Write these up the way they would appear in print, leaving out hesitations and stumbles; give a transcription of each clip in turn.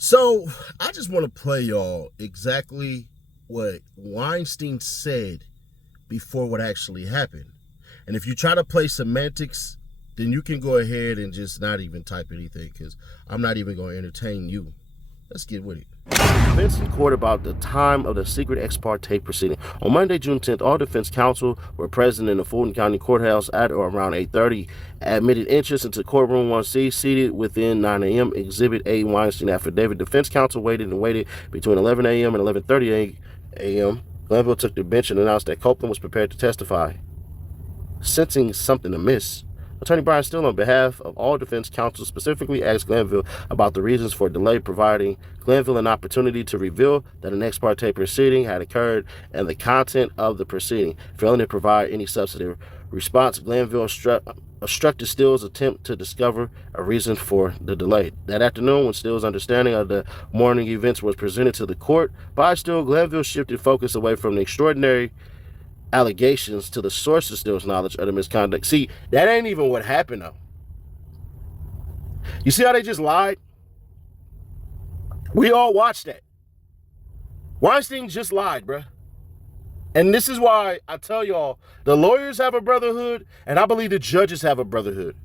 So I just want to play y'all exactly what Weinstein said before what actually happened. And if you try to play semantics, then you can go ahead and just not even type anything, because I'm not even going to entertain you. Let's get with it. Defense in court about the time of the secret ex parte proceeding. On Monday, June 10th, all defense counsel were present in the Fulton County Courthouse at or around 8:30. Admitted interest into courtroom 1C, seated within 9 a.m. Exhibit A, Weinstein affidavit. Defense counsel waited between 11 a.m. and 11:30 a.m. Glanville took the bench and announced that Copeland was prepared to testify. Sensing something amiss, Attorney Brian Steele, on behalf of all defense counsel, specifically asked Glanville about the reasons for delay, providing Glanville an opportunity to reveal that an ex parte proceeding had occurred and the content of the proceeding. Failing to provide any substantive response, Glanville obstructed Steele's attempt to discover a reason for the delay. That afternoon, when Steele's understanding of the morning events was presented to the court by Steele, Glanville shifted focus away from the extraordinary allegations to the source of Steele's knowledge of the misconduct. See, that ain't even what happened, though. You see how they just lied? We all watched that. Weinstein just lied, bruh. And this is why I tell y'all, the lawyers have a brotherhood, and I believe the judges have a brotherhood.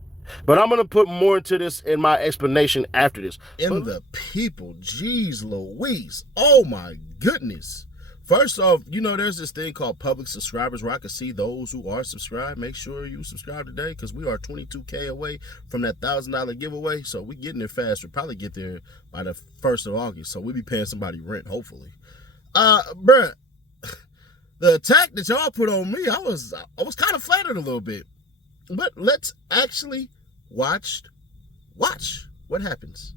But I'm going to put more into this in my explanation after this. The people, geez Louise, oh my goodness. First off, there's this thing called public subscribers where I can see those who are subscribed. Make sure you subscribe today, because we are 22K away from that $1,000 giveaway. So we getting there fast. We'll probably get there by the 1st of August. So we'll be paying somebody rent, hopefully. Bruh, the attack that y'all put on me, I was kind of flattered a little bit. But let's actually watch what happens.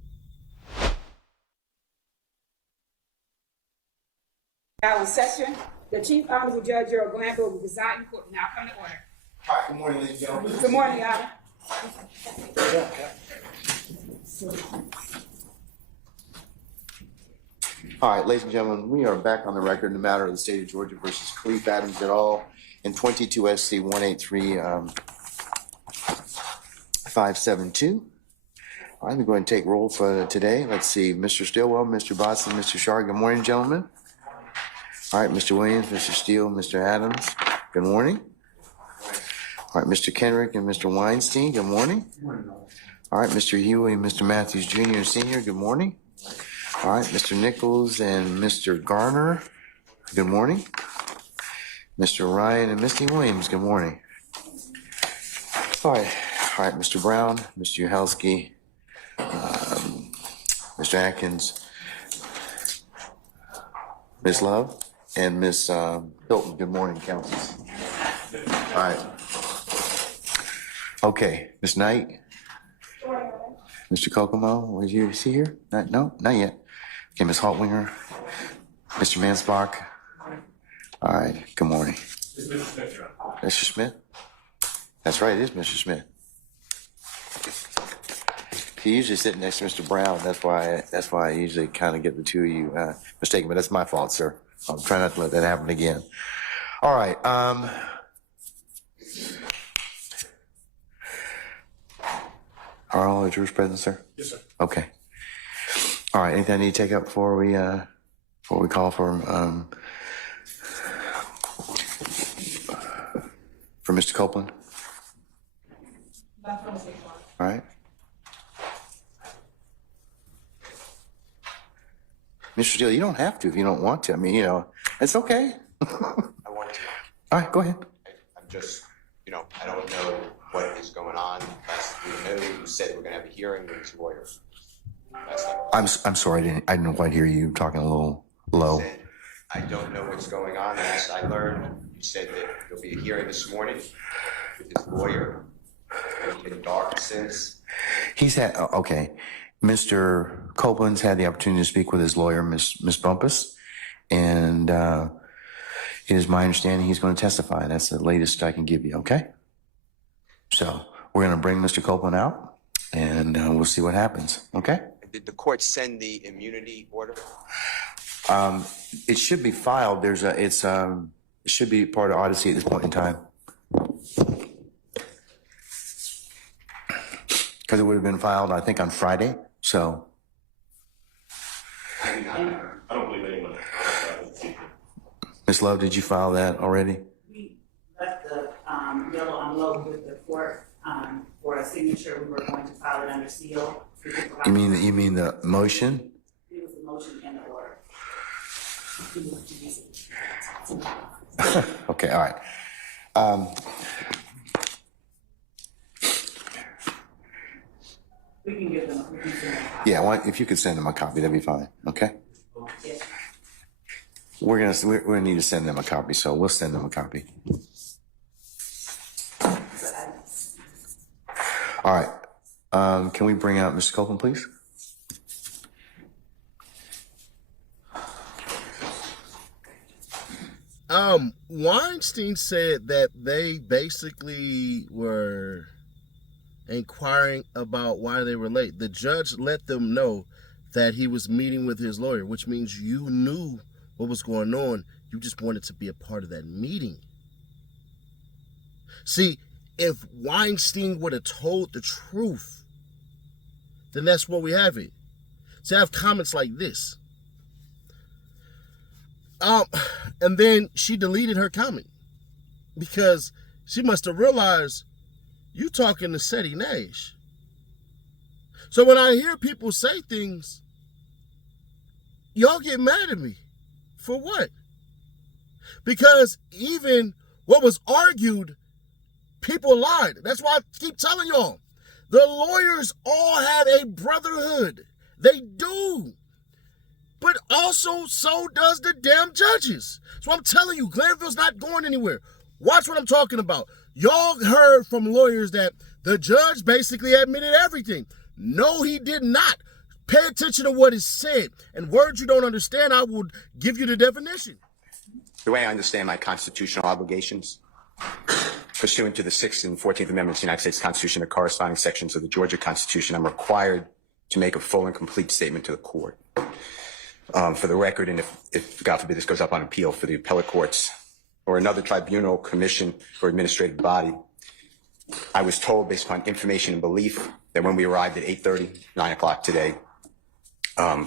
Now in session, the Chief Honorable Judge Gerald Glanville will preside in court. Now come to order. All right, good morning, ladies and gentlemen. Good morning, Your Honor. All right, ladies and gentlemen, we are back on the record in the matter of the state of Georgia versus Khalif Adams et al. in 22 SC 183-572. All right, we're going to take roll for today. Let's see, Mr. Stillwell, Mr. Boston, Mr. Shar. Good morning, gentlemen. All right, Mr. Williams, Mr. Steele, Mr. Adams. Good morning. All right, Mr. Kenrick and Mr. Weinstein. Good morning. All right, Mr. Huey and Mr. Matthews Jr. and Sr. Good morning. All right, Mr. Nichols and Mr. Garner. Good morning. Mr. Ryan and Misty Williams. Good morning. All right, Mr. Brown, Mr. Uhelski, Mr. Atkins, Ms. Love, and Ms. Hilton. Good morning, counsel. All right. Okay, Ms. Knight. Mr. Kokomo, was you here? No, not yet. Okay, Ms. Haltwinger, Mr. Mansbach. All right, good morning. It's Mr. Smith. Mr. Smith? That's right, it is Mr. Smith. He usually sits next to Mr. Brown. That's why I usually kind of get the two of you mistaken, but that's my fault, sir. I'll try not to let that happen again. All right. Are all the jurors present, sir? Yes, sir. Okay. All right. Anything I need to take up before we call for Mr. Copeland? All right. Mr. Steele, you don't have to if you don't want to. I mean, it's okay. I want to. All right, go ahead. I'm just, I don't know what is going on. Last we know, you said we're going to have a hearing with his lawyers. I'm sorry, I didn't quite hear you talking a little low. Said, I don't know what's going on. Last I learned, you said that there'll be a hearing this morning with his lawyer. It's been dark since. He's had, okay. Mr. Copeland's had the opportunity to speak with his lawyer, Miss Bumpus, and it is my understanding he's going to testify. That's the latest I can give you, okay? So we're going to bring Mr. Copeland out, and we'll see what happens, okay? Did the court send the immunity order? It should be filed. It should be part of Odyssey at this point in time. Because it would have been filed, I think, on Friday, so. I don't believe anyone. Ms. Love, did you file that already? We left the yellow envelope with the court for a signature. We were going to file it under seal. You mean the motion? It was the motion and the order. Okay, all right. We can give them. We can send them. Yeah, if you could send them a copy, that'd be fine. Okay. Yes. We're gonna need to send them a copy, so we'll send them a copy. All right. Can we bring out Mr. Copeland, please? Weinstein said that they basically were inquiring about why they were late. The judge let them know that he was meeting with his lawyer, which means you knew what was going on. You just wanted to be a part of that meeting. See, if Weinstein would have told the truth, then that's what we have it. So I have comments like this. And then she deleted her comment because she must have realized you talking to Seti Nash. So when I hear people say things, y'all get mad at me. For what? Because even what was argued, people lied. That's why I keep telling y'all. The lawyers all have a brotherhood. They do. But also, so does the damn judges. So I'm telling you, Glanville's not going anywhere. Watch what I'm talking about. Y'all heard from lawyers that the judge basically admitted everything. No, he did not. Pay attention to what is said. And words you don't understand, I will give you the definition. The way I understand my constitutional obligations, pursuant to the 6th and 14th Amendments of the United States Constitution and corresponding sections of the Georgia Constitution, I'm required to make a full and complete statement to the court. For the record, and if God forbid this goes up on appeal for the appellate courts or another tribunal, commission, or administrative body, I was told based upon information and belief that when we arrived at 8:30, 9 o'clock today,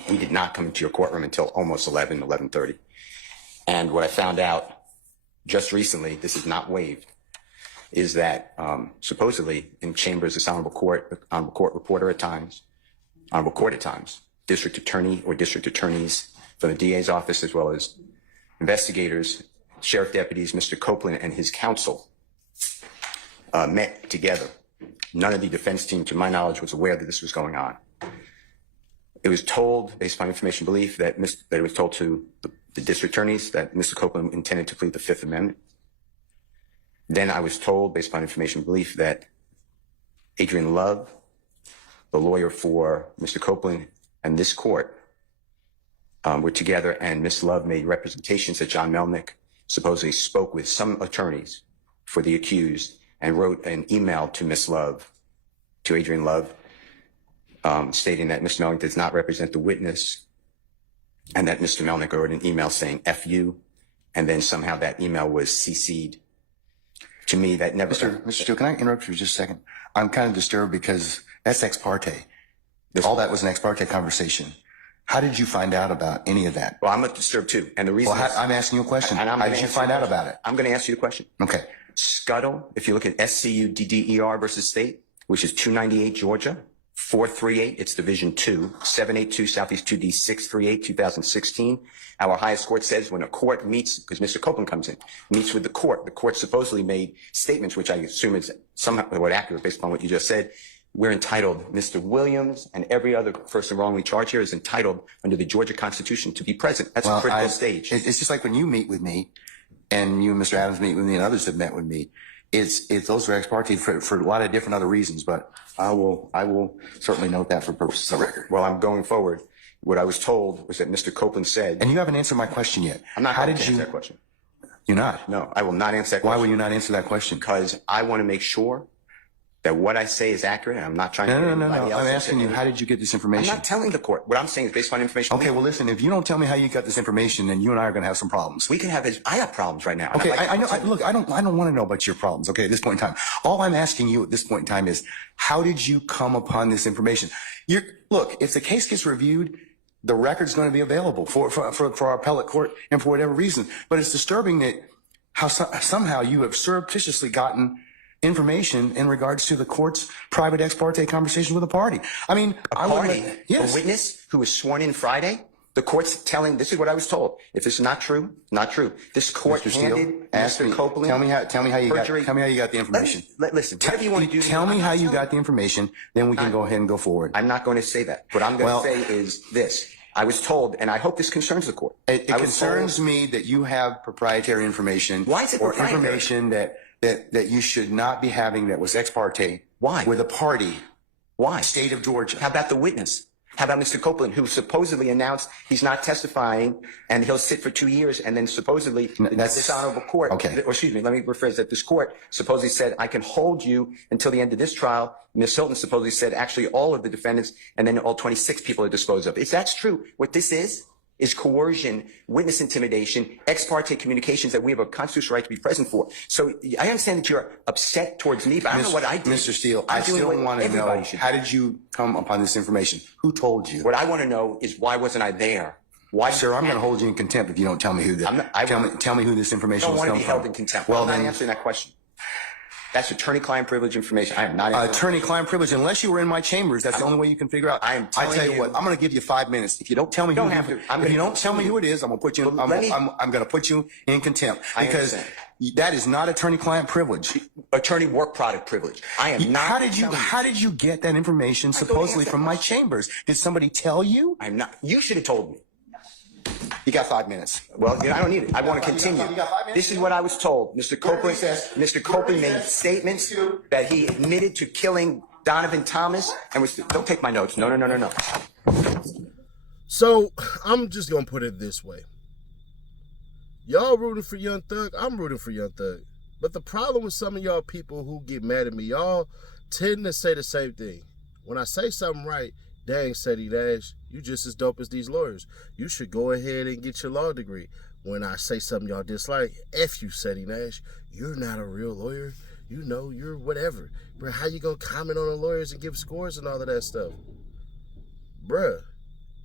we did not come into your courtroom until almost 11:30. And what I found out just recently, this is not waived, is that supposedly in chambers, this honorable court reporter at times, honorable court at times, district attorney or district attorneys from the DA's office, as well as investigators, sheriff deputies, Mr. Copeland and his counsel met together. None of the defense team, to my knowledge, was aware that this was going on. It was told, based upon information belief, that it was told to the district attorneys that Mr. Copeland intended to plead the Fifth Amendment. Then I was told, based upon information belief, that Adrian Love, the lawyer for Mr. Copeland, and this court were together, and Ms. Love made representations that John Melnick supposedly spoke with some attorneys for the accused and wrote an email to Ms. Love, to Adrian Love, stating that Mr. Melnick does not represent the witness, and that Mr. Melnick wrote an email saying F you, and then somehow that email was CC'd. To me, that never... Mr. Steele, can I interrupt you for just a second? I'm kind of disturbed because that's ex parte. All that was an ex parte conversation. How did you find out about any of that? Well, I'm disturbed too. And the reason I'm asking you a question. How did you find out about it? I'm going to ask you the question. Okay. Scuttle, if you look at SCUDDER versus state, which is 298 Georgia, 438, it's Division 2, 782 Southeast 2D 638, 2016. Our highest court says when a court meets, because Mr. Copeland comes in, meets with the court supposedly made statements, which I assume is somewhat accurate based upon what you just said. We're entitled, Mr. Williams and every other person wrongly charged here is entitled under the Georgia Constitution to be present. That's a critical stage. It's just like when you meet with me and you and Mr. Adams meet with me and others have met with me. It's those are ex parte for a lot of different other reasons, but I will certainly note that for purposes of the record. Well, I'm going forward. What I was told was that Mr. Copeland said... And you haven't answered my question yet. I'm not going to answer that question. You're not? No, I will not answer that question. Why will you not answer that question? Because I want to make sure that what I say is accurate, and I'm not trying to... No. I'm asking you, how did you get this information? I'm not telling the court. What I'm saying is based on information. Okay, well, listen, if you don't tell me how you got this information, then you and I are going to have some problems. We can have... I have problems right now. Okay, I know. Look, I don't want to know about your problems, okay, at this point in time. All I'm asking you at this point in time is, how did you come upon this information? Look, if the case gets reviewed, the record's going to be available for our appellate court and for whatever reason. But it's disturbing that somehow you have surreptitiously gotten information in regards to the court's private ex parte conversation with a party. I mean, A witness who was sworn in Friday. The court's telling, this is what I was told. If it's not true, not true. This court handed Mr. Copeland. Tell me how you got the information. Listen, whatever you want to do. Tell me how you got the information, then we can go ahead and go forward. I'm not going to say that. What I'm going to say is this. I was told, and I hope this concerns the court. It concerns me that you have proprietary information. Why is it or proprietary? Information that you should not be having that was ex parte. Why? With a party. Why? State of Georgia. How about the witness? How about Mr. Copeland, who supposedly announced he's not testifying and he'll sit for 2 years, and then supposedly this honorable court, okay. Or excuse me, let me rephrase that. This court supposedly said, I can hold you until the end of this trial. Ms. Hilton supposedly said, actually, all of the defendants and then all 26 people are disposed of. If that's true, what this is coercion, witness intimidation, ex parte communications that we have a constitutional right to be present for. So I understand that you're upset towards me, but I don't know what I did. Mr. Steele, I still want to know, how did you come upon this information? Who told you? What I want to know is, why wasn't I there? Why? Sir, I'm going to hold you in contempt if you don't tell me who tell me who this information was. I don't want to be held in contempt. Well, I'm not answering that question. That's attorney-client privilege information. I am not attorney-client privilege. Unless you were in my chambers, that's the only way you can figure out. I tell you what, I'm going to give you 5 minutes. If you don't tell me who it is, I'm going to put you. I'm going to put you in contempt because that is not attorney-client privilege. Attorney work product privilege. I am not. How did you get that information supposedly from my chambers? Did somebody tell you? I'm not. You should have told me. You got 5 minutes. Well, I don't need it. I want to continue. This is what I was told. Mr. Copeland made statements that he admitted to killing Donovan Thomas and was. Don't take my notes. No. So I'm just gonna put it this way. Y'all rooting for Young Thug. I'm rooting for Young Thug. But the problem with some of y'all people who get mad at me, y'all tend to say the same thing. When I say something right, dang, Seti Nash, you just as dope as these lawyers. You should go ahead and get your law degree. When I say something y'all dislike, F you, Seti Nash. You're not a real lawyer. You know, you're whatever. Bruh, how you gonna comment on the lawyers and give scores and all of that stuff? Bruh,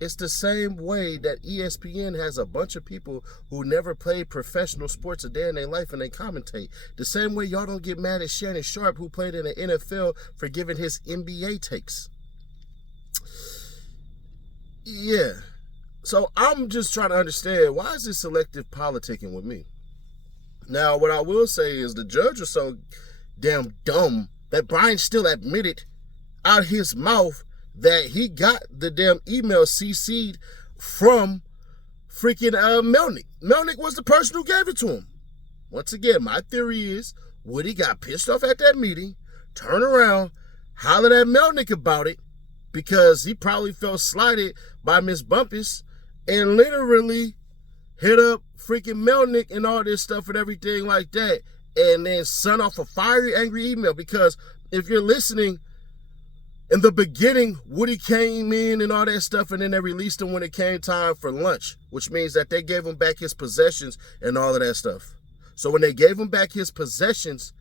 it's the same way that ESPN has a bunch of people who never played professional sports a day in their life and they commentate. The same way y'all don't get mad at Shannon Sharp, who played in the NFL, for giving his NBA takes. Yeah. So I'm just trying to understand, why is this selective politicking with me? Now, what I will say is the judge was so damn dumb that Brian still admitted out his mouth that he got the damn email CC'd from freaking Melnick. Melnick was the person who gave it to him. Once again, my theory is Woody got pissed off at that meeting, turned around, hollered at Melnick about it, because he probably felt slighted by Miss Bumpus, and literally hit up freaking Melnick and all this stuff and everything like that, and then sent off a fiery, angry email. Because if you're listening, in the beginning, Woody came in and all that stuff, and then they released him when it came time for lunch, which means that they gave him back his possessions and all of that stuff. So when they gave him back his possessions,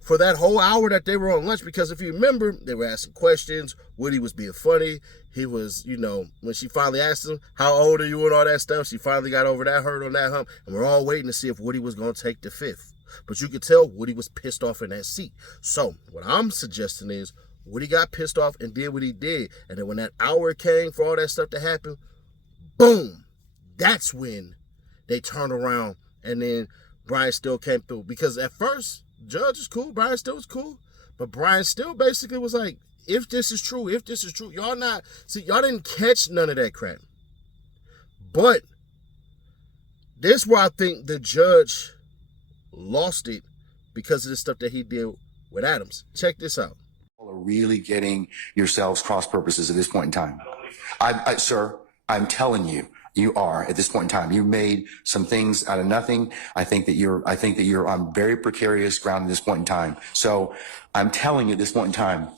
for that whole hour that they were on lunch, because if you remember, they were asking questions. Woody was being funny. He was, when she finally asked him, how old are you and all that stuff, she finally got over that hurdle and that hump. And we're all waiting to see if Woody was going to take the fifth. But you could tell Woody was pissed off in that seat. So what I'm suggesting is Woody got pissed off and did what he did. And then when that hour came for all that stuff to happen, boom, that's when they turned around and then Brian still came through. Because at first, Judge is cool, Brian Still was cool, but Brian Still basically was like, if this is true, y'all didn't catch none of that crap. But this is where I think the judge lost it, because of the stuff that he did with Adams. Check this out. Are really getting yourselves cross purposes at this point in time. Sir, I'm telling you, you are at this point in time. You made some things out of nothing. I think that you're on very precarious ground at this point in time. So I'm telling you at this point in time,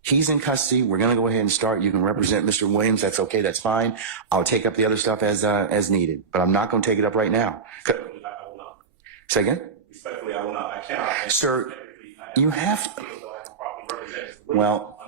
he's in custody. We're going to go ahead and start. You can represent Mr. Williams. That's okay. That's fine. I'll take up the other stuff as needed, but I'm not going to take it up right now. I will not. Say again? Respectfully, I will not. I cannot. Sir, you have to. Well,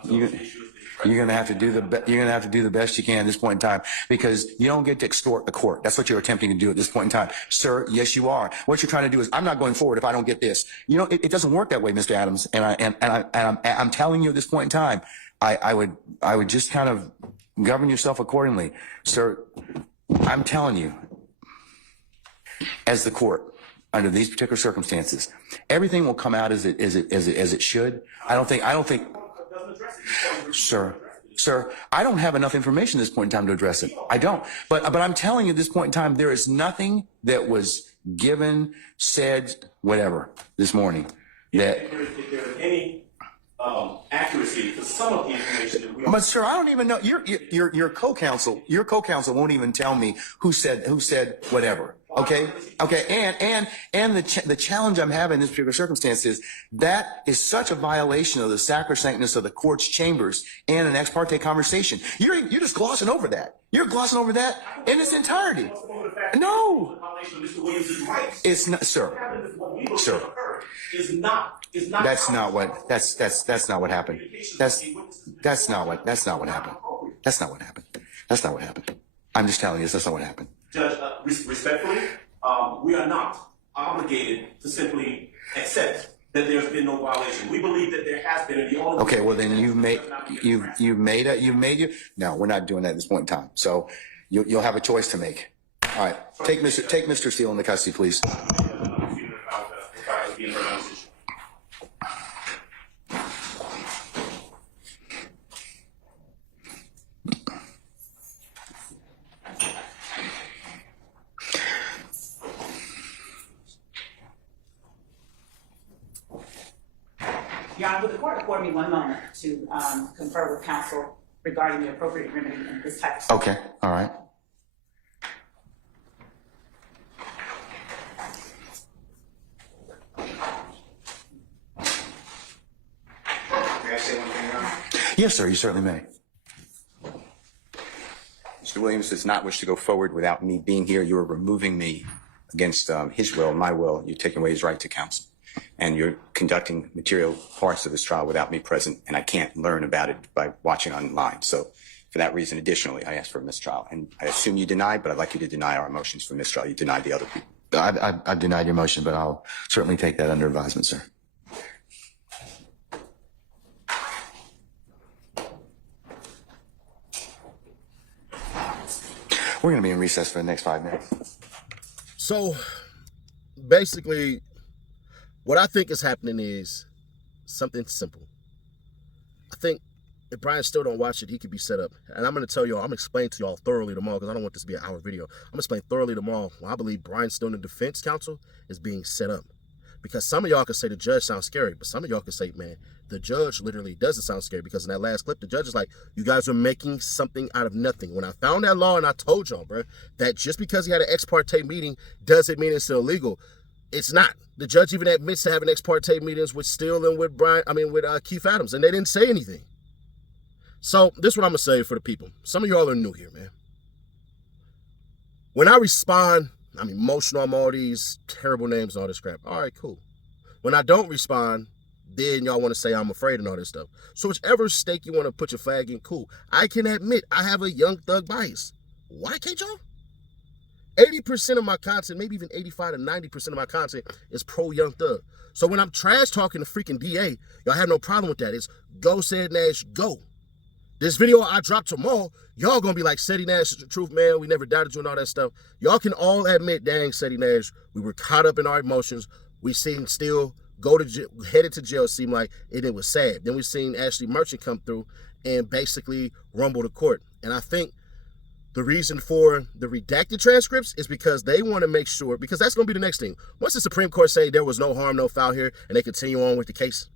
You're gonna have to do the best you can at this point in time, because you don't get to extort the court. That's what you're attempting to do at this point in time, sir. Yes, you are. What you're trying to do is, I'm not going forward if I don't get this. You know, it doesn't work that way, Mr. Adams. And I'm telling you at this point in time, I would just kind of govern yourself accordingly, sir. I'm telling you, as the court, under these particular circumstances, everything will come out as it should. I don't think. Sir, I don't have enough information at this point in time to address it. I don't. But I'm telling you at this point in time, there is nothing that was given, said, whatever, this morning that. If there is any accuracy to some of the information that we. But sir, I don't even know. Your co-counsel won't even tell me who said whatever. Okay. And the challenge I'm having in this particular circumstance is that is such a violation of the sacrosanctness of the court's chambers and an ex parte conversation. You're just glossing over that. You're glossing over that in its entirety. No, it's not, sir. Sir, that's not what happened. That's not what happened. That's not what happened. That's not what happened. That's not what happened. I'm just telling you, that's not what happened. Judge, respectfully, we are not obligated to simply accept that there's been no violation. We believe that there has been, and the only. Okay, well then you made no, we're not doing that at this point in time. So you'll have a choice to make. All right, take Mr. Steele into custody, please. Your Honor, would the court afford me 1 moment to confer with counsel regarding the appropriate remedy in this type of Okay, all right. May I say one thing, Your Honor? Yes, sir, you certainly may. Mr. Williams does not wish to go forward without me being here. You are removing me against his will, my will. You're taking away his right to counsel. And you're conducting material parts of this trial without me present, and I can't learn about it by watching online. So for that reason, additionally, I asked for a mistrial. And I assume you denied, but I'd like you to deny our motions for mistrial. You denied the other people. I've denied your motion, but I'll certainly take that under advisement, sir. We're going to be in recess for the next 5 minutes. So basically, what I think is happening is something simple. I think if Brian still don't watch it, he could be set up. And I'm going to tell y'all, I'm going to explain to y'all thoroughly tomorrow, because I don't want this to be an hour video. I'm going to explain thoroughly tomorrow why I believe Brian Stone, the defense counsel, is being set up. Because some of y'all could say the judge sounds scary, but some of y'all could say, man, the judge literally doesn't sound scary, because in that last clip, the judge is like, you guys are making something out of nothing. When I found that law, and I told y'all, bro, that just because he had an ex parte meeting doesn't mean it's illegal. It's not. The judge even admits to having ex parte meetings with Steele and with Keith Adams, and they didn't say anything. So this is what I'm going to say for the people. Some of y'all are new here, man. When I respond, I'm emotional, I'm all these terrible names and all this crap. All right, cool. When I don't respond, then y'all want to say I'm afraid and all this stuff. So whichever stake you want to put your flag in, cool. I can admit I have a young thug bias. Why can't y'all? 80% of my content, maybe even 85 to 90% of my content is pro Young Thug. So when I'm trash talking the freaking DA, y'all have no problem with that. It's go said Nash, go. This video I drop tomorrow, y'all gonna be like, Seti Nash is the truth, man. We never doubted you and all that stuff. Y'all can all admit, dang, Seti Nash, we were caught up in our emotions. We seen Steele go to jail, headed to jail, seemed like it was sad. Then we seen Ashley Merchant come through and basically rumble the court. And I think the reason for the redacted transcripts is because they want to make sure, because that's going to be the next thing. Once the Supreme Court say there was no harm, no foul here, and they continue on with the case,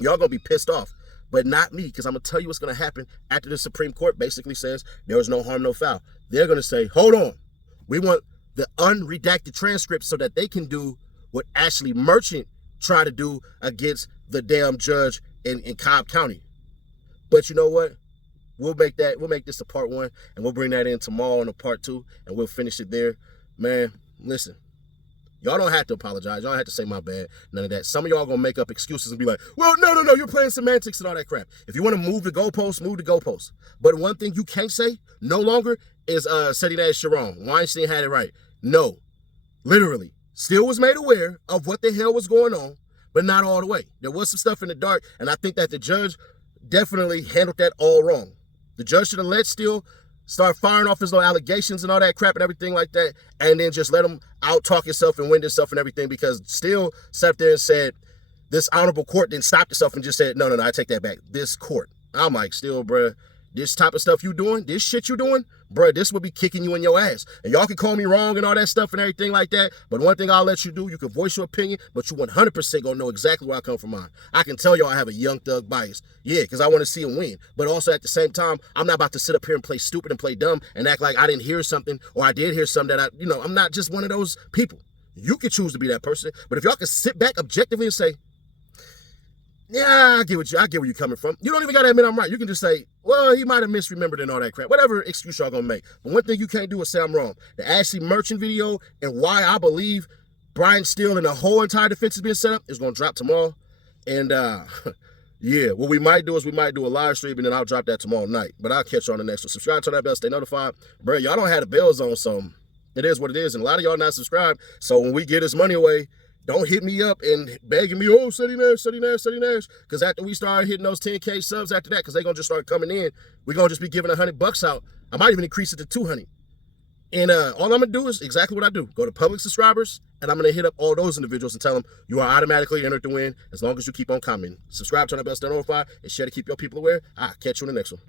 y'all going to be pissed off. But not me, because I'm going to tell you what's going to happen after the Supreme Court basically says there was no harm, no foul. They're going to say, hold on, we want the unredacted transcripts so that they can do what Ashley Merchant tried to do against the damn judge in Cobb County. But you know what? We'll make this a part 1, and we'll bring that in tomorrow in a part 2, and we'll finish it there. Man, listen, Y'all don't have to apologize. Y'all don't have to say my bad. None of that. Some of y'all gonna make up excuses and be like, well, no, you're playing semantics and all that crap. If you want to move the goalposts, move the goalposts. But one thing you can't say no longer is Seti Nash, you're wrong. Weinstein had it right. No. Literally. Steele was made aware of what the hell was going on, but not all the way. There was some stuff in the dark, and I think that the judge definitely handled that all wrong. The judge should have let Steele start firing off his little allegations and all that crap and everything like that, and then just let him out-talk himself and win himself and everything, because Steele sat there and said, this honorable court didn't stop itself and just said, no, I take that back. This court. I'm like, Steele, bruh, this type of stuff you doing, this shit you doing, bruh, this would be kicking you in your ass. And y'all can call me wrong and all that stuff and everything like that, but one thing I'll let you do, you can voice your opinion, but you 100% gonna know exactly where I come from mine. I can tell y'all I have a young thug bias. Yeah, because I want to see him win. But also at the same time, I'm not about to sit up here and play stupid and play dumb and act like I didn't hear something or I did hear something that I'm not just one of those people. You can choose to be that person, but if y'all can sit back objectively and say, yeah, I get where you're coming from. You don't even got to admit I'm right. You can just say, well, he might have misremembered and all that crap. Whatever excuse y'all gonna make. But one thing you can't do is say I'm wrong. The Ashley Merchant video and why I believe Brian Steele and the whole entire defense is being set up is gonna drop tomorrow. And yeah, what we might do is we might do a live stream and then I'll drop that tomorrow night. But I'll catch you on the next one. Subscribe to that bell, stay notified. Bro, y'all don't have the bells on, so it is what it is. And a lot of y'all not subscribed. So when we get this money away, don't hit me up and begging me, oh, Seti Nash. Because after we start hitting those 10K subs after that, because they're going to just start coming in, we're going to just be giving $100 out. I might even increase it to 200. And all I'm going to do is exactly what I do. Go to public subscribers, and I'm going to hit up all those individuals and tell them you are automatically entered to win as long as you keep on commenting. Subscribe, turn on the bell, stay notified, and share to keep your people aware. I'll catch you in the next one.